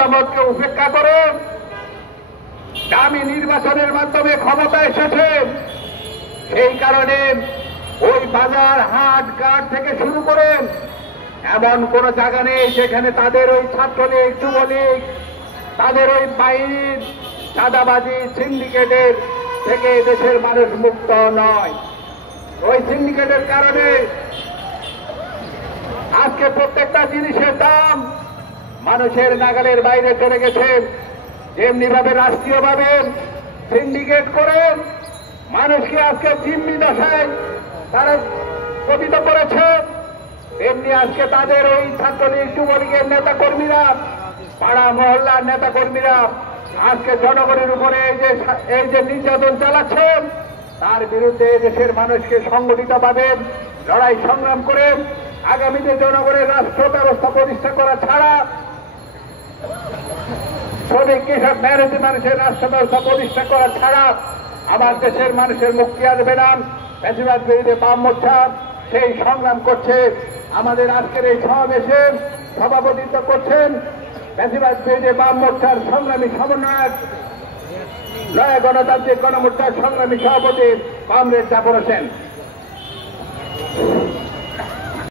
মতামতকে উপেক্ষা করে দামি নির্বাচনের মাধ্যমে ক্ষমতা এসেছে। সেই কারণে ওই বাজার হাট ঘাট থেকে শুরু করে এমন কোন জায়গা নেই যেখানে তাদের ওই ছাত্রলীগ যুবলীগ তাদের ওই বাহিনীর চাঁদাবাজি সিন্ডিকেটের থেকে দেশের মানুষ মুক্ত নয়। ওই সিন্ডিকেটের কারণে আজকে প্রত্যেকটা জিনিসের দাম মানুষের নাগালের বাইরে চলে গেছে। যেমনি ভাবে রাষ্ট্রীয়ভাবে সিন্ডিকেট করে মানুষকে আজকে জিম্মি দশায় তারা পতিত করেছে, তেমনি আজকে তাদের ওই ছাত্রলীগ যুবলীগের নেতা কর্মীরা পাড়া মহল্লার নেতা কর্মীরা আজকে জনগণের উপরে এই যে নির্যাতন চালাচ্ছে তার বিরুদ্ধে দেশের মানুষকে সংগঠিতভাবে লড়াই সংগ্রাম করে আগামীতে জনগণের রাষ্ট্র ব্যবস্থা প্রতিষ্ঠা করা ছাড়া শ্রমিক কৃষক মেহনতি মানুষের রাষ্ট্র ব্যবস্থা প্রতিষ্ঠা করা ছাড়া আমার দেশের মানুষের মুক্তি আসবে না। ফ্যাসিবাদ বিরোধী বাম মোর্চা সেই সংগ্রাম করছে। আমাদের আজকের এই সমাবেশে সভাপতিত্ব করছেন ফ্যাসিবাদ বিরোধী বাম মোর্চার সংগ্রামী সমন্বয়ক নয়া গণতান্ত্রিক গণমোর্চার সংগ্রামী সভাপতি কমরেড জাফর হোসেন।